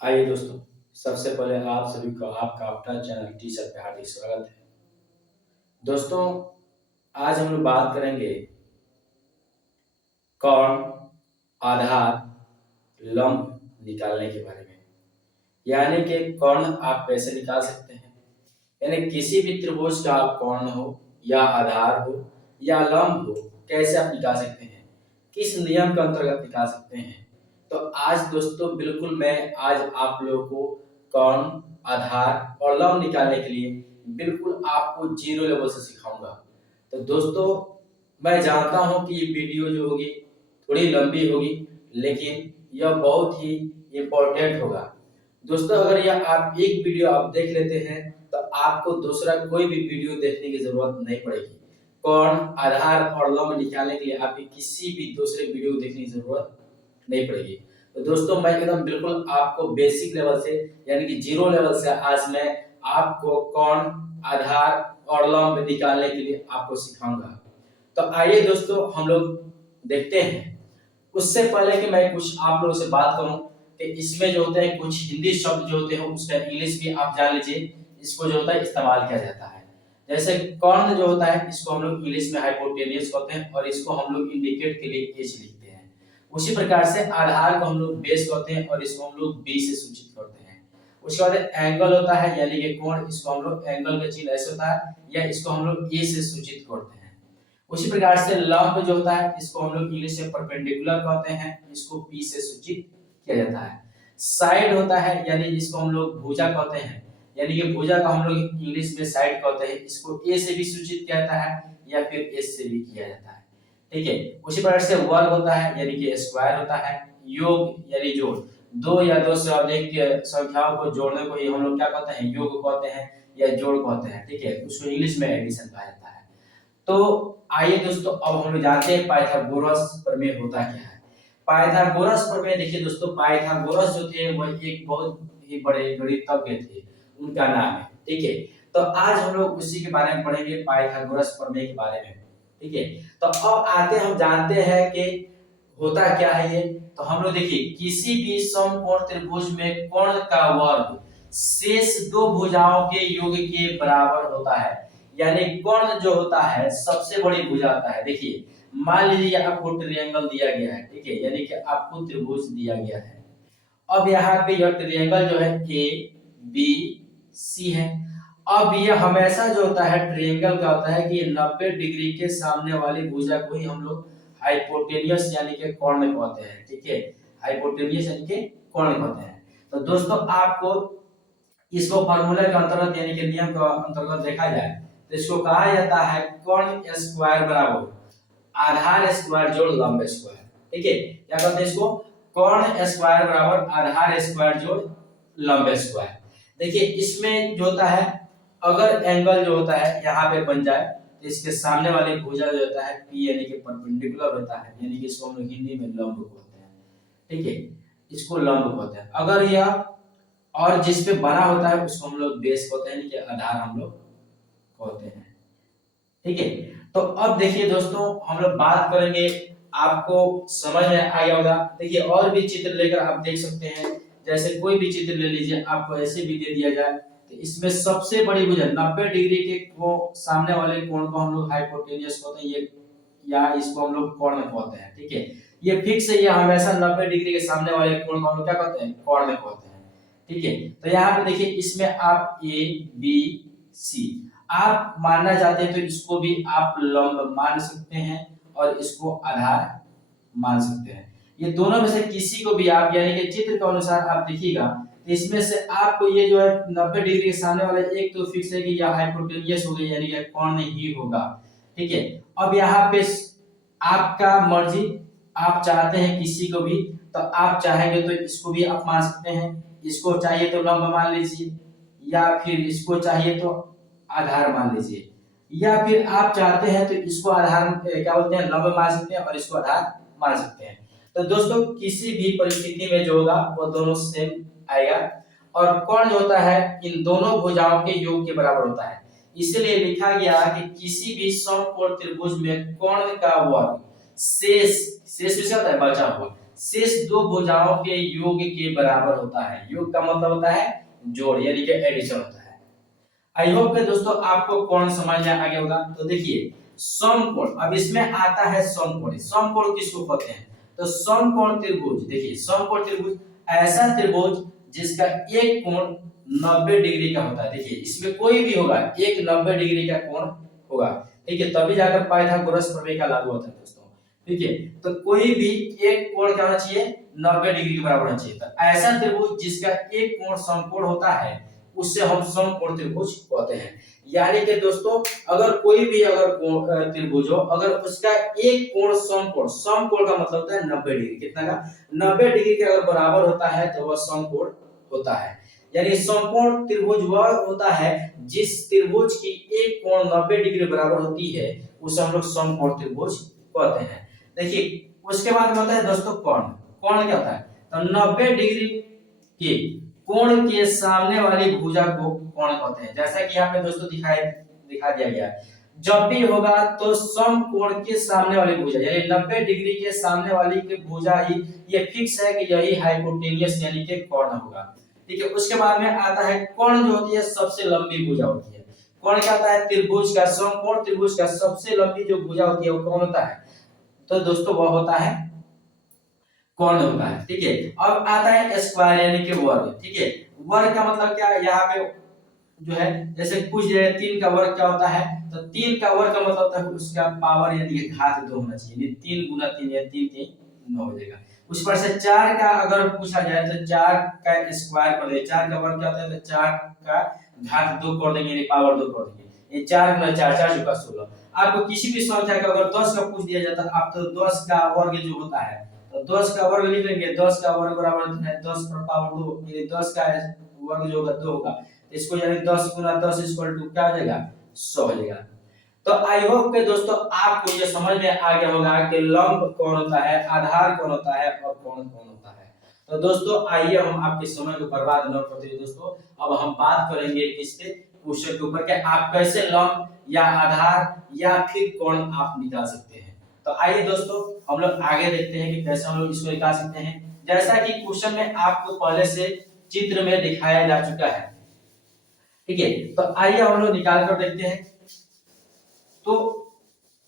आइए दोस्तों, सबसे पहले आप सभी को आपका अपना चैनल टीचर पे हार्दिक स्वागत है। दोस्तों, आज हम लोग बात करेंगे कर्ण, आधार, लंब निकालने के बारे में। यानी कि कर्ण आप कैसे निकाल सकते हैं। यानी किसी भी त्रिभुज का आप कर्ण हो या आधार हो या लंब हो, कैसे आप निकाल सकते हैं, किस नियम के अंतर्गत निकाल सकते हैं। तो आज दोस्तों बिल्कुल मैं आज आप लोगों को कर्ण, आधार और लंब निकालने के लिए बिल्कुल आपको जीरो लेवल से सिखाऊंगा। तो दोस्तों, मैं जानता हूं कि ये वीडियो जो होगी थोड़ी लंबी होगी, लेकिन यह बहुत ही इम्पोर्टेंट होगा। दोस्तों, अगर यह आप एक वीडियो आप देख लेते हैं तो आपको दूसरा कोई भी वीडियो देखने की जरूरत नहीं पड़ेगी। कर्ण, आधार और लंब निकालने के लिए आपको किसी भी दूसरे वीडियो देखने की जरूरत नहीं पड़ेगी। तो दोस्तों, मैं एकदम बिल्कुल आपको बेसिक लेवल से यानी कि जीरो लेवल से आज मैं आपको कर्ण, आधार और लंब निकालने के लिए आपको सिखाऊंगा। तो आइए दोस्तों, हम लोग देखते हैं। उससे पहले कि मैं कुछ आप लोगों से बात करूं कि इसमें जो होते हैं कुछ हिंदी शब्द जो होते हैं उसका इंग्लिश भी आप जान लीजिए। इसको जो होता है इस्तेमाल किया जाता है। जैसे कर्ण जो होता है इसको हम लोग इंग्लिश में हाइपोटेनियस कहते हैं और इसको हम लोग इंडिकेट के लिए एच लिखते हैं। उसी प्रकार से आधार को हम लोग बेस कहते हैं और इसको हम लोग बी से सूचित करते हैं। उसके बाद एंगल होता है यानी कि कोण, इसको हम लोग एंगल का चिन्ह ऐसे होता है या इसको हम लोग ए से सूचित करते हैं। उसी प्रकार से लंब जो होता है इसको हम लोग इंग्लिश में परपेंडिकुलर कहते हैं, इसको पी से सूचित किया जाता है। साइड होता है यानी जिसको हम लोग भुजा कहते हैं, यानी कि भुजा का हम लोग इंग्लिश में साइड कहते हैं, इसको ए से भी सूचित किया जाता है या फिर एस से भी किया जाता है। ठीक है। उसी प्रकार से वर्ग होता है यानी कि स्क्वायर होता है। योग यानी जोड़, दो या दो से अधिक संख्याओं को जोड़ने को ही हम लोग क्या कहते हैं, योग कहते हैं या जोड़ कहते हैं। ठीक है, उसको इंग्लिश में एडिशन कहा जाता है। तो आइए दोस्तों, अब हम लोग जानते हैं पाइथागोरस प्रमेय होता क्या है। पाइथागोरस प्रमेय देखिए दोस्तों, पाइथागोरस जो थे वह एक बहुत ही बड़े गणितज्ञ थे, उनका नाम है। ठीक है। तो आज हम लोग उसी के बारे में पढ़ेंगे, पाइथागोरस प्रमेय के बारे में। ठीक है। तो अब आते हम जानते हैं कि होता क्या है ये। तो हम लोग देखिए, किसी भी समकोण त्रिभुज में कोण का वर्ग शेष दो भुजाओं के योग के बराबर होता है। यानी कोण जो होता है सबसे बड़ी भुजा होता है। देखिए, मान लीजिए आपको ट्रायंगल दिया गया है। ठीक है, यानी कि आपको त्रिभुज दिया गया है। अब यहाँ पे यह ट्रायंगल जो है ए बी सी है। अब यह हमेशा जो होता है ट्रायंगल का होता है कि 90 डिग्री के सामने वाली भुजा को ही हम लोग हाइपोटेनियस यानी कि कोण कहते हैं। ठीक है, हाइपोटेनियस यानी कि कोण कहते हैं। तो दोस्तों, आपको इसको फार्मूला के अंतर्गत यानी कि नियम के अंतर्गत देखा जाए तो इसको कहा जाता है कोण स्क्वायर बराबर आधार स्क्वायर जोड़ लंब स्क्वायर। ठीक है, क्या कहते हैं इसको, कोण स्क्वायर बराबर आधार स्क्वायर जोड़ लंब स्क्वायर। देखिए, इसमें जो होता है अगर एंगल जो होता है यहाँ पे बन जाए तो इसके सामने वाली भुजा जो होता है पी यानी कि परपेंडिकुलर होता है, यानी कि इसको हम लोग हिंदी में लंब कहते हैं। ठीक है, इसको लंब कहते हैं। अगर यह और जिस पे बना होता है उसको हम लोग बेस कहते हैं, यानी कि आधार हम लोग कहते हैं। ठीक है। तो अब देखिए दोस्तों, हम लोग बात करेंगे, आपको समझ में आ गया होगा। देखिए, और भी चित्र लेकर आप देख सकते हैं। जैसे कोई भी चित्र ले लीजिए, आपको ऐसे भी दे दिया जाए तो इसमें सबसे बड़ी भुजा 90 डिग्री के को सामने वाले कोण को हम लोग हाइपोटेनियस कहते हैं, ये या इसको हम लोग कोण कहते हैं। ठीक है, ये फिक्स है, ये हमेशा 90 डिग्री के सामने वाले कोण को हम लोग क्या कहते हैं, कोण कहते हैं। ठीक है। तो यहाँ पे देखिए, इसमें आप ए बी सी आप मानना चाहते हैं तो इसको भी आप लंब मान सकते हैं और इसको आधार मान सकते हैं। ये दोनों में से किसी को भी आप यानी कि चित्र के अनुसार आप देखिएगा तो इसमें से आपको ये जो है 90 डिग्री के सामने वाला एक तो फिक्स है कि यह हाइपोटेनियस हो गया, यानी कि कोण ही होगा। ठीक है। अब यहाँ पे आपका मर्जी, आप चाहते हैं किसी को भी तो आप चाहेंगे तो इसको भी आप मान सकते हैं, इसको चाहिए तो लंब मान लीजिए, या फिर इसको चाहिए तो आधार मान लीजिए, या फिर आप चाहते हैं तो इसको आधार क्या बोलते हैं, लंब मान सकते हैं और इसको आधार मान सकते हैं। तो दोस्तों, किसी भी परिस्थिति में जो होगा वो दोनों सेम आएगा। और कोण जो होता है इन दोनों भुजाओं के योग के बराबर होता है। इसलिए लिखा गया कि किसी भी समकोण त्रिभुज में कोण का वर्ग शेष, शेष भी क्या होता है, बचा हुआ शेष दो भुजाओं के योग के बराबर होता है। योग का मतलब होता है जोड़, यानी कि एडिशन होता है। आई होप कि दोस्तों आपको कोण समझ में आ गया होगा। तो देखिए समकोण, अब इसमें आता है समकोण। समकोण किसको कहते हैं? तो समकोण त्रिभुज, देखिए समकोण त्रिभुज ऐसा त्रिभुज जिसका एक कोण 90 डिग्री का होता है। देखिए इसमें कोई भी होगा, एक 90 डिग्री का कोण होगा, ठीक है, तभी जाकर पाइथागोरस प्रमेय का लागू होता है दोस्तों। ठीक है, तो कोई भी एक कोण क्या होना चाहिए? 90 डिग्री के बराबर होना चाहिए। तो ऐसा त्रिभुज जिसका एक कोण समकोण होता है उससे हम समकोण त्रिभुज कहते हैं। यानी कि दोस्तों अगर कोई भी अगर त्रिभुज हो, अगर उसका एक कोण समकोण, समकोण का मतलब होता है 90 डिग्री, कितना का? 90 डिग्री के अगर बराबर होता है तो वह समकोण होता है। यानी समकोण त्रिभुज वह होता है जिस त्रिभुज की एक कोण 90 डिग्री बराबर होती है, उसे हम लोग समकोण त्रिभुज कहते हैं। देखिए उसके बाद में होता है दोस्तों कोण। कोण क्या होता है? तो 90 डिग्री के कोण के सामने वाली भुजा को कोण कहते हैं। जैसा कि यहाँ पे दोस्तों दिखा दिया गया है, जब भी होगा तो समकोण के सामने वाली भुजा, यानी 90 डिग्री के सामने वाली की भुजा ही ये फिक्स है कि यही हाइपोटेनियस यानी कि कोण होगा। ठीक है, उसके बाद में आता है कोण जो होती है सबसे लंबी भुजा होती है। कोण क्या होता है? त्रिभुज का, समकोण त्रिभुज का सबसे लंबी जो भुजा होती है वो कौन होता है? तो दोस्तों वह होता है कोण होता है। ठीक है, अब आता है स्क्वायर यानी कि वर्ग। ठीक है, वर्ग का मतलब क्या? यहाँ पे जो है जैसे पूछ रहे 3 का वर्ग क्या होता है? तो 3 का वर्ग का मतलब होता है उसका पावर यानी कि घात 2 होना चाहिए। 3 गुना 3 या 3 3 9 हो जाएगा। उस पर से 4 का अगर पूछा जाए तो 4 का स्क्वायर कर दे। 4 का वर्ग क्या होता है? तो 4 का घात 2 कर देंगे, यानी पावर 2 कर देंगे। ये 4 गुना 4 4 चौका 16। आपको किसी भी संख्या का अगर 10 का पूछ दिया जाता है आप तो 10 का वर्ग जो होता है तो 10 का वर्ग लिख लेंगे। 10 का वर्ग बराबर है 10 पर पावर 2, ये 10 का वर्ग जो होगा 2 होगा। इसको यानी 10 गुना 10 इक्वल टू क्या हो जाएगा? 100 हो जाएगा। तो आई होप के दोस्तों आपको ये समझ में आ गया होगा कि लंब कौन होता है, आधार कौन होता है और कोण कौन होता है। तो दोस्तों आइए हम आपके समय को बर्बाद न करते हुए दोस्तों अब हम बात करेंगे किस पे? क्वेश्चन के ऊपर कि आप कैसे लंब या आधार या फिर कोण आप निकाल सकते हैं। तो आइए दोस्तों हम लोग आगे देखते हैं कि कैसे हम लोग इसको निकाल सकते हैं। जैसा कि क्वेश्चन में आपको पहले से चित्र में दिखाया जा चुका है। ठीक है, तो आइए हम लोग निकाल कर देखते हैं। तो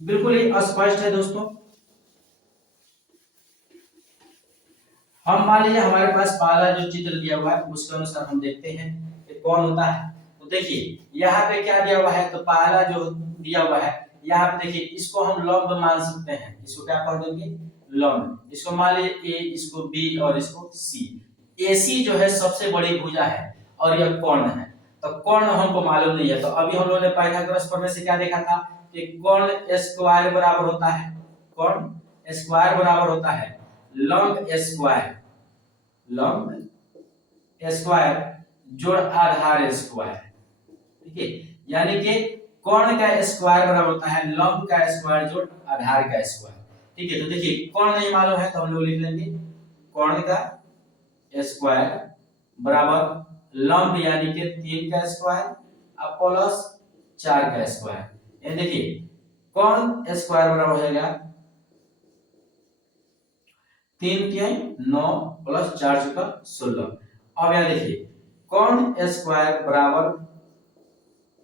बिल्कुल ही स्पष्ट है दोस्तों। हम मान लीजिए हमारे पास पहला जो चित्र दिया हुआ है उसके अनुसार हम देखते हैं कि कौन होता है। तो देखिए यहाँ पे क्या दिया हुआ है? तो पहला जो दिया हुआ है यहाँ पे देखिए इसको हम लंब मान सकते हैं। इसको क्या कर देंगे? लंब। इसको मान लीजिए ए, इसको बी और इसको सी। एसी जो है सबसे बड़ी भुजा है और यह कोण है। तो कोण हमको मालूम नहीं है, तो अभी हम लोगों ने पाइथागोरस प्रमेय से क्या देखा था कि कोण स्क्वायर बराबर होता है, कोण स्क्वायर बराबर होता है लंब स्क्वायर, लंब स्क्वायर जोड़ आधार स्क्वायर। ठीक है, यानी कि कोण का स्क्वायर बराबर होता है लंब का स्क्वायर जोड़ आधार का स्क्वायर। ठीक है, तो देखिए कोण नहीं मालूम है तो हम लोग लिख लेंगे कोण का स्क्वायर बराबर लंब यानी कि 3 का स्क्वायर अब प्लस 4 का स्क्वायर। ये देखिए कोण स्क्वायर बराबर हो जाएगा 3 तिहाई 9 प्लस 4 चौका 16। अब यहाँ देखिए कोण स्क्वायर बराबर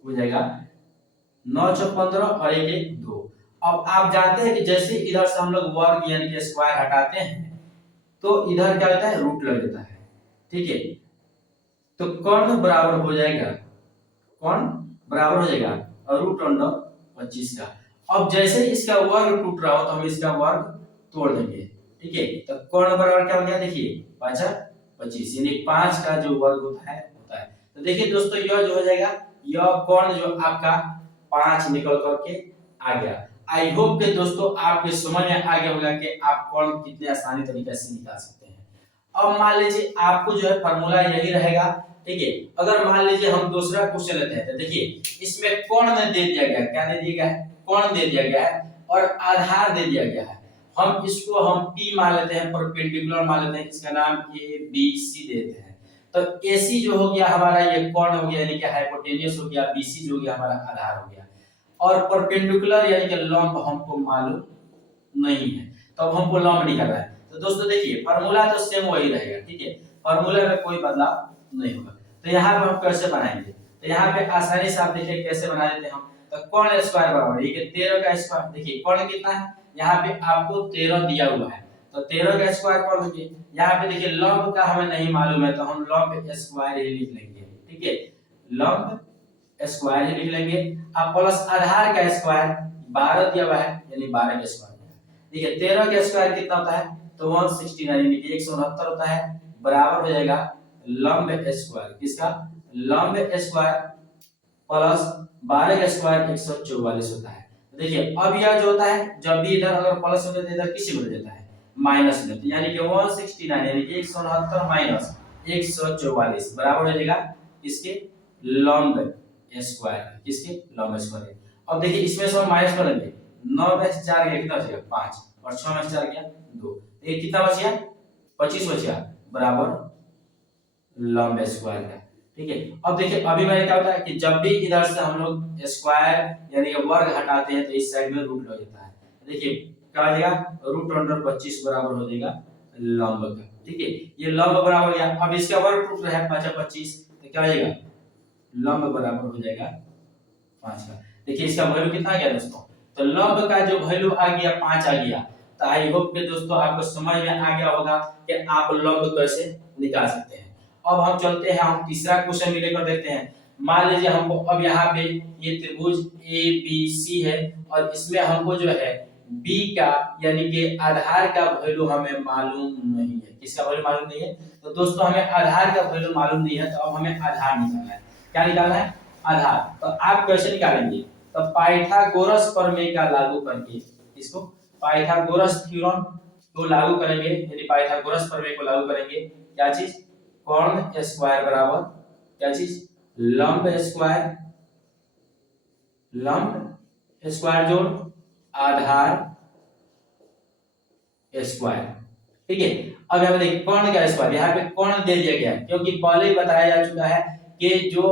हो जाएगा 9 चौक 15 और 1 1 2। अब आप जानते हैं कि जैसे इधर से हम लोग वर्ग यानी कि स्क्वायर हटाते हैं तो इधर क्या होता है? रूट लग जाता है। ठीक है, तो कोण बराबर हो जाएगा, कोण बराबर हो जाएगा रूट अंडर 25 का। अब जैसे इसका वर्ग टूट रहा हो तो हम इसका वर्ग तोड़ देंगे। ठीक है, तो कोण बराबर क्या हो गया? देखिए 5 25 यानी 5 का जो वर्ग होता है तो देखिए दोस्तों यह जो हो जाएगा यह कोण जो आपका 5 निकल करके आ गया। आई होप के दोस्तों आपके समझ में आ गया होगा कि आप कोण कितने आसानी तरीके से निकाल सकते हैं। अब मान लीजिए आपको जो है फार्मूला यही रहेगा। ठीक है, अगर मान लीजिए हम दूसरा क्वेश्चन लेते हैं तो देखिए इसमें कोण दे दिया गया, क्या दे दिया गया है? कोण दे दिया गया है और आधार दे दिया गया है। हम इसको हम P मान लेते हैं, परपेंडिकुलर मान लेते हैं, इसका नाम ए बी सी देते हैं। तो AC जो हो गया हमारा ये कोण हो गया यानी कि हाइपोटेनियस हो गया, BC जो हो गया हमारा आधार हो गया और परपेंडिकुलर यानी कि लंब हमको मालूम नहीं है तो अब हमको लंब निकालना है। तो तो दोस्तों देखिए फॉर्मूला तो सेम वही रहेगा, ठीक है, फॉर्मूला में कोई बदलाव नहीं होगा। तो यहाँ पे हम कैसे बनाएंगे, तो यहाँ पे आसानी से आप देखिए कैसे बना देते हैं हम। तो कर्ण स्क्वायर बराबर ये 13 का स्क्वायर, देखिए कर्ण कितना है, यहाँ पे आपको 13 दिया हुआ है, तो 13 का स्क्वायर कर लीजिए। यहाँ पे देखिए लंब का हमें नहीं मालूम है, तो हम लंब स्क्वायर ही लिख लेंगे, ठीक है, लंब स्क्वायर ही लिख लेंगे। अब प्लस आधार का स्क्वायर 12 दिया हुआ है, यानी 12 का स्क्वायर। देखिए 13 का स्क्वायर कितना होता है, तो 169 यानी कि 169 होता है, बराबर हो जाएगा लंब स्क्वायर, किसका, लंब स्क्वायर प्लस 12 का स्क्वायर 144 होता है। देखिए अब यह जो होता है, जब भी इधर अगर प्लस होता है तो इधर किसी बदल जाता है माइनस में, तो यानी कि 169 यानी कि 169 माइनस 144 बराबर हो जाएगा इसके लंब स्क्वायर, किसके लंब स्क्वायर। अब देखिए इसमें से हम माइनस कर लेंगे, 9 में से 4 गया कितना बचेगा 5, और 6 में से 4 गया 2, तो ये कितना बच गया 25 बच गया, बराबर लंब स्क्वायर का, ठीक है। अब देखिए अभी मैंने क्या होता है कि जब भी इधर से हम लोग स्क्वायर यानी कि वर्ग हटाते हैं तो इस साइड में रूट लग जाता है। देखिए क्या हो जाएगा, रूट अंडर 25 बराबर हो जाएगा लंब का, ठीक है, ये लंब बराबर हो गया। अब इसका वर्ग टूट रहा है 5 25, तो क्या हो जाएगा लंब बराबर हो जाएगा 5 का। देखिए इसका वैल्यू कितना आ गया दोस्तों, तो लंब का जो वैल्यू आ गया 5 आ गया। तो आई होप कि दोस्तों आपको समझ में आ गया होगा कि आप लंब कैसे निकाल सकते हैं। अब हम चलते हैं, हम तीसरा क्वेश्चन भी लेकर देखते हैं। मान लीजिए हमको अब यहाँ पे ये त्रिभुज ए बी सी है, और इसमें हमको जो है बी का यानी कि आधार का वैल्यू हमें मालूम नहीं है। किसका वैल्यू मालूम नहीं है, तो दोस्तों हमें आधार का वैल्यू मालूम नहीं है, तो अब हमें आधार निकालना है। क्या निकालना है, आधार। तो आप कैसे निकालेंगे, तो पाइथागोरस प्रमेय का लागू करके, इसको पाइथागोरस थ्योरम को लागू करेंगे, यानी पाइथागोरस प्रमेय को लागू करेंगे। क्या चीज, कर्ण स्क्वायर बराबर क्या चीज, लंब स्क्वायर, लंब स्क्वायर जोड़ आधार स्क्वायर, ठीक है। अब यहाँ पे देखिए कर्ण का स्क्वायर, यहाँ पे कर्ण दे दिया गया है, क्योंकि पहले ही बताया जा चुका है कि जो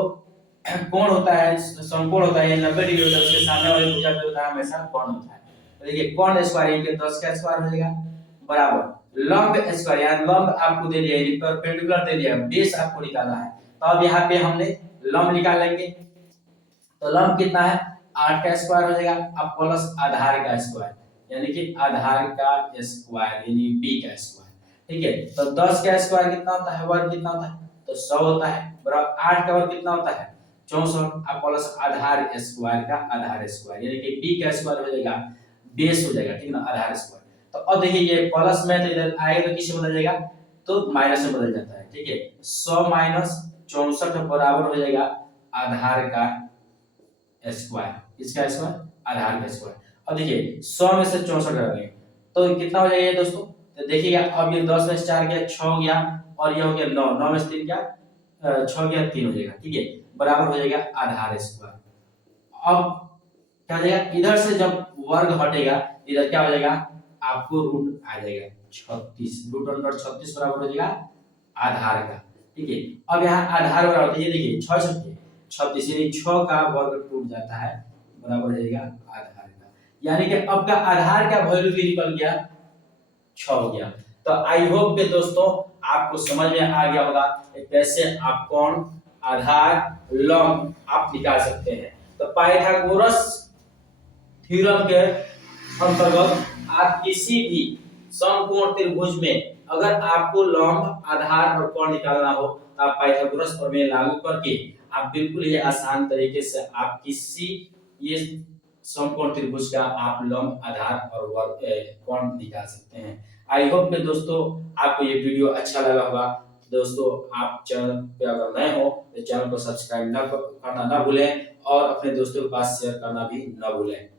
कोण होता है, समकोण होता है, 90 डिग्री होता है, उसके सामने वाली भुजा पे होता है हमेशा कोण होता है। तो देखिए कर्ण स्क्वायर ये 10 का स्क्वायर हो जाएगा, बराबर लंब स्क्वायर, यानी लंब आपको दे दिया है, परपेंडिकुलर दे दिया है, बेस आपको निकालना है। तो अब यहाँ पे हमने लंब निकाल लेंगे, तो लंब कितना है 8 का स्क्वायर हो जाएगा, अब प्लस आधार का स्क्वायर यानी कि आधार का स्क्वायर यानी b का स्क्वायर, ठीक है। तो 10 का स्क्वायर कितना होता है, वर्ग कितना होता है, तो 100 होता है, बराबर 8 का वर्ग कितना होता है 64, अब प्लस आधार स्क्वायर का आधार स्क्वायर यानी कि b का स्क्वायर हो जाएगा बेस हो जाएगा, ठीक ना, आधार स्क्वायर। तो अब देखिए ये प्लस में तो इधर आएगा तो किससे बदल जाएगा, तो माइनस में बदल जाता है, ठीक है। 100 माइनस 64 बराबर हो जाएगा आधार का स्क्वायर, इसका स्क्वायर आधार का स्क्वायर। अब देखिए 100 में से 64 करेंगे तो कितना हो जाएगा दोस्तों, तो देखिएगा अब ये 10 में से 4 गया 6 हो गया, और ये हो गया 9, 9 में से 3 गया 6 गया 3 हो जाएगा, ठीक है, बराबर हो जाएगा आधार स्क्वायर। अब क्या हो जाएगा, इधर से जब वर्ग हटेगा इधर क्या हो जाएगा, आपको रूट आ जाएगा 36, रूट अंडर 36 बराबर हो जाएगा आधार का, ठीक है। अब यहाँ आधार बराबर होता है, ये देखिए 6 36 यानी 6 का वर्ग टूट जाता है, बराबर हो जाएगा आधार का, यानी कि अब का आधार का वैल्यू भी निकल गया 6 हो गया। तो आई होप कि दोस्तों आपको समझ में आ गया होगा कि कैसे आप कोण आधार लंब आप निकाल सकते हैं। तो पाइथागोरस थ्योरम के अंतर्गत आप किसी भी समकोण त्रिभुज में अगर आपको लंब आधार और कोण निकालना हो तो आप पाइथागोरस प्रमेय लागू करके आप बिल्कुल ये आसान तरीके से आप किसी ये समकोण त्रिभुज का आप लंब आधार और वर्ग कोण निकाल सकते हैं। आई होप कि दोस्तों आपको ये वीडियो अच्छा लगा होगा। दोस्तों आप चैनल पे अगर नए हो तो चैनल को सब्सक्राइब करना ना भूलें, और अपने दोस्तों के पास शेयर करना भी ना भूलें।